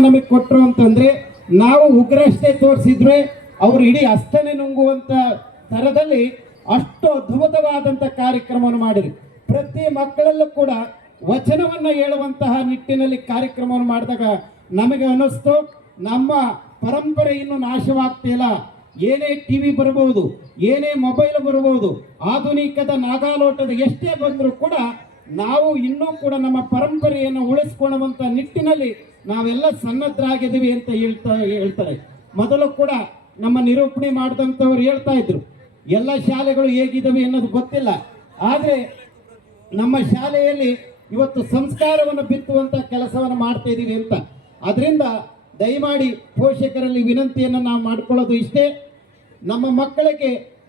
ನಮಗೆ ಕೊಟ್ಟರು ಅಂತಂದ್ರೆ ನಾವು ಉಗ್ರಷ್ಟೇ ತೋರಿಸಿದ್ರೆ ಅವರು ಇಡೀ ಅಸ್ತನೆ ನುಂಗುವಂಥ ತರದಲ್ಲಿ ಅಷ್ಟು ಅದ್ಭುತವಾದಂಥ ಕಾರ್ಯಕ್ರಮವನ್ನು ಮಾಡಿರಿ ಪ್ರತಿ ಮಕ್ಕಳಲ್ಲೂ ಕೂಡ ವಚನವನ್ನು ಹೇಳುವಂತಹ ನಿಟ್ಟಿನಲ್ಲಿ ಕಾರ್ಯಕ್ರಮವನ್ನು ಮಾಡಿದಾಗ ನಮಗೆ ಅನ್ನಿಸ್ತು, ನಮ್ಮ ಪರಂಪರೆ ಇನ್ನು ನಾಶವಾಗ್ತಿಲ್ಲ ಏನೇ ಟಿವಿ ಬರಬಹುದು ಏನೇ ಮೊಬೈಲ್ ಬರಬಹುದು ಆಧುನಿಕದ ನಾಗಾಲೋಟದ ಎಷ್ಟೇ ಬಂದರೂ ಕೂಡ ನಾವು ಇನ್ನೂ ಕೂಡ ನಮ್ಮ ಪರಂಪರೆಯನ್ನು ಉಳಿಸ್ಕೊಳ್ಳುವಂಥ ನಿಟ್ಟಿನಲ್ಲಿ ನಾವೆಲ್ಲ ಸನ್ನದ್ಧರಾಗಿದ್ದೀವಿ ಅಂತ ಹೇಳ್ತಾ ಹೇಳ್ತಾರೆ. ಮೊದಲು ಕೂಡ ನಮ್ಮ ನಿರೂಪಣೆ ಮಾಡಿದಂಥವ್ರು ಹೇಳ್ತಾ ಇದ್ರು. ಎಲ್ಲ ಶಾಲೆಗಳು ಹೇಗಿದ್ದಾವೆ ಅನ್ನೋದು ಗೊತ್ತಿಲ್ಲ. ಆದರೆ ನಮ್ಮ ಶಾಲೆಯಲ್ಲಿ ಇವತ್ತು ಸಂಸ್ಕಾರವನ್ನು ಬಿತ್ತುವಂಥ ಕೆಲಸವನ್ನು ಮಾಡ್ತಾ ಇದ್ದೀವಿ ಅಂತ. ಅದರಿಂದ ದಯಮಾಡಿ ಪೋಷಕರಲ್ಲಿ ವಿನಂತಿಯನ್ನು ನಾವು ಮಾಡಿಕೊಳ್ಳೋದು ಇಷ್ಟೇ. ನಮ್ಮ ಮಕ್ಕಳಿಗೆ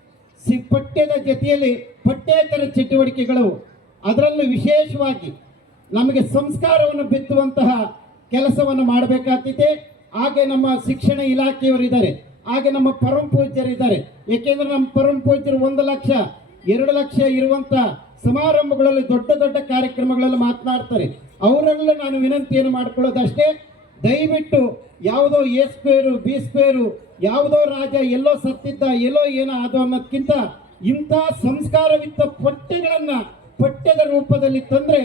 ಸಿ ಪಠ್ಯದ ಜೊತೆಯಲ್ಲಿ ಪಠ್ಯೇತರ ಚಟುವಟಿಕೆಗಳು ಅದರಲ್ಲೂ ವಿಶೇಷವಾಗಿ ನಮಗೆ ಸಂಸ್ಕಾರವನ್ನು ಬಿತ್ತುವಂತಹ ಕೆಲಸವನ್ನು ಮಾಡಬೇಕಾಗ್ತಿದೆ. ಹಾಗೆ ನಮ್ಮ ಶಿಕ್ಷಣ ಇಲಾಖೆಯವರಿದ್ದಾರೆ ಹಾಗೆ ನಮ್ಮ ಪರಮ ಪೂಜ್ಯರಿದ್ದಾರೆ ಏಕೆಂದ್ರೆ ನಮ್ಮ ಪರಮ ಪೂಜ್ಯರು ಒಂದು ಲಕ್ಷ, ಎರಡು ಲಕ್ಷ ಇರುವಂತ ಸಮಾರಂಭಗಳಲ್ಲಿ ದೊಡ್ಡ ದೊಡ್ಡ ಕಾರ್ಯಕ್ರಮಗಳಲ್ಲಿ ಮಾತನಾಡ್ತಾರೆ. ಅವರೆಲ್ಲ ನಾನು ವಿನಂತಿಯನ್ನು ಮಾಡಿಕೊಳ್ಳೋದಷ್ಟೇ, ದಯವಿಟ್ಟು ಯಾವುದೋ ಎ ಸ್ಕ್ವೇರು, ಬಿ ಸ್ಕ್ವೇರು, ಯಾವುದೋ ರಾಜ ಎಲ್ಲೋ ಸತ್ತಿದ್ದ, ಎಲ್ಲೋ ಏನೋ ಅದು ಅನ್ನೋದಕ್ಕಿಂತ ಇಂಥ ಸಂಸ್ಕಾರವಿದ್ದ ಪಠ್ಯಗಳನ್ನು ಪಠ್ಯದ ರೂಪದಲ್ಲಿ ತಂದ್ರೆ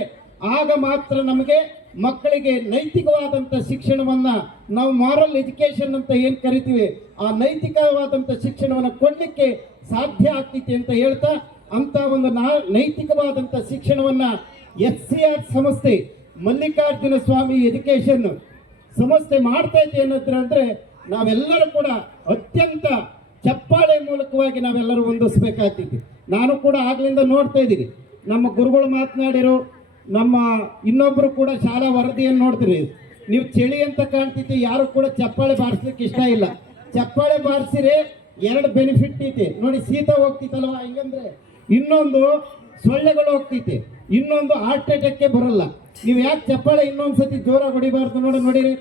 ಆಗ ಮಾತ್ರ ನಮಗೆ ಮಕ್ಕಳಿಗೆ ನೈತಿಕವಾದಂಥ ಶಿಕ್ಷಣವನ್ನ ನಾವು ಮಾರಲ್ ಎಜುಕೇಷನ್ ಅಂತ ಏನು ಕರಿತೀವಿ, ಆ ನೈತಿಕವಾದಂಥ ಶಿಕ್ಷಣವನ್ನು ಕೊಡಲಿಕ್ಕೆ ಸಾಧ್ಯ ಆಗ್ತೈತಿ ಅಂತ ಹೇಳ್ತಾ ಅಂತ ಒಂದು ನಾ ನೈತಿಕವಾದಂಥ ಶಿಕ್ಷಣವನ್ನ ಎಸ್ ಸಿ ಆರ್ ಸಂಸ್ಥೆ, ಮಲ್ಲಿಕಾರ್ಜುನ ಸ್ವಾಮಿ ಎಜುಕೇಶನ್ ಸಂಸ್ಥೆ ಮಾಡ್ತಾ ಇದೆ ಅಂದ್ರೆ ನಾವೆಲ್ಲರೂ ಕೂಡ ಅತ್ಯಂತ ಚಪ್ಪಾಳೆ ಮೂಲಕವಾಗಿ ನಾವೆಲ್ಲರೂ ಹೊಂದಿಸ್ಬೇಕಾಗ್ತೈತಿ. ನಾನು ಕೂಡ ಆಗ್ಲಿಂದ ನೋಡ್ತಾ ಇದ್ದೀನಿ. ನಮ್ಮ ಗುರುಗಳು ಮಾತನಾಡಿರೋ ನಮ್ಮ ಇನ್ನೊಬ್ಬರು ಕೂಡ ಶಾಲಾ ವರದಿಯನ್ನು ನೋಡ್ತೀರಿ. ನೀವು ಚಳಿ ಅಂತ ಕಾಣ್ತೈತಿ ಯಾರು ಕೂಡ ಚಪ್ಪಾಳೆ ಬಾರಿಸ್ಲಿಕ್ಕೆ ಇಷ್ಟ ಇಲ್ಲ. ಚಪ್ಪಾಳೆ ಬಾರಿಸಿರಿ ಎರಡು ಬೆನಿಫಿಟ್ ಐತಿ. ನೋಡಿ, ಶೀತ ಹೋಗ್ತಿತ್ತಲ್ವ? ಹೆಂಗಂದ್ರೆ ಇನ್ನೊಂದು ಸೊಳ್ಳೆಗಳು ಹೋಗ್ತೈತಿ ಇನ್ನೊಂದು ಹಾರ್ಟ್ ಅಟ್ಯಾಕ್ಗೆ ಬರಲ್ಲ. ನೀವು ಯಾಕೆ ಚಪ್ಪಾಳೆ ಇನ್ನೊಂದು ಸತಿ ಜೋರಾಗಿ ಹೊಡಿಬಾರ್ದು ನೋಡಿ, ನೋಡಿರಿ.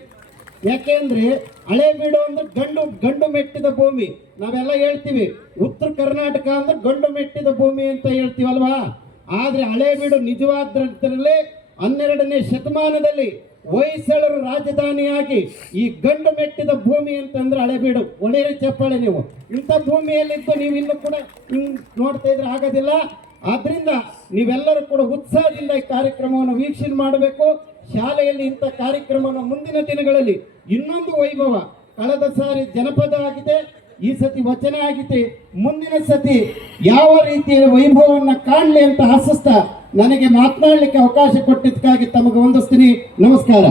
ಯಾಕೆಂದ್ರೆ ಹಳೆ ಬೀಡು ಅಂದ್ರೆ ಗಂಡು ಗಂಡು ಮೆಟ್ಟಿದ ಭೂಮಿ. ನಾವೆಲ್ಲ ಹೇಳ್ತೀವಿ, ಉತ್ತರ ಕರ್ನಾಟಕ ಅಂದ್ರೆ ಗಂಡು ಮೆಟ್ಟಿದ ಭೂಮಿ ಅಂತ ಹೇಳ್ತೀವಲ್ವಾ? ಆದ್ರೆ ಹಳೇಬೀಡು ನಿಜವಾದ್ರಲ್ಲೇ ಹನ್ನೆರಡನೇ ಶತಮಾನದಲ್ಲಿ ಹೊಯ್ಸಳರು ರಾಜಧಾನಿಯಾಗಿ ಈ ಗಂಡು ಮೆಟ್ಟಿದ ಭೂಮಿ ಅಂತಂದ್ರೆ ಹಳೆಬೀಡು ಒಳ್ಳೆಯ ಚಪ್ಪಾಳೆ ನೀವು. ಇಂಥ ಭೂಮಿಯಲ್ಲಿದ್ದು ನೀವು ಇನ್ನು ಕೂಡ ನೋಡ್ತಾ ಇದ್ರೆ ಆಗೋದಿಲ್ಲ. ಆದ್ರಿಂದ ನೀವೆಲ್ಲರೂ ಕೂಡ ಉತ್ಸಾಹದಿಂದ ಈ ಕಾರ್ಯಕ್ರಮವನ್ನು ವೀಕ್ಷಣೆ ಮಾಡಬೇಕು. ಶಾಲೆಯಲ್ಲಿ ಇಂಥ ಕಾರ್ಯಕ್ರಮವನ್ನು ಮುಂದಿನ ದಿನಗಳಲ್ಲಿ ಇನ್ನೊಂದು ವೈಭವ. ಕಳೆದ ಸಾರಿ ಜನಪದ ಆಗಿದೆ. ಈ ಸತಿ ವಚನ ಆಗಿತ್ತು ಮುಂದಿನ ಸತಿ ಯಾವ ರೀತಿಯ ವೈಭವವನ್ನು ಕಾಣಲಿ ಅಂತ ಹಸಿಸ್ತಾ ನನಗೆ ಮಾತನಾಡಲಿಕ್ಕೆ ಅವಕಾಶ ಕೊಟ್ಟಿದ್ದಕ್ಕಾಗಿ ತಮಗೆ ವಂದಿಸ್ತೀನಿ. ನಮಸ್ಕಾರ.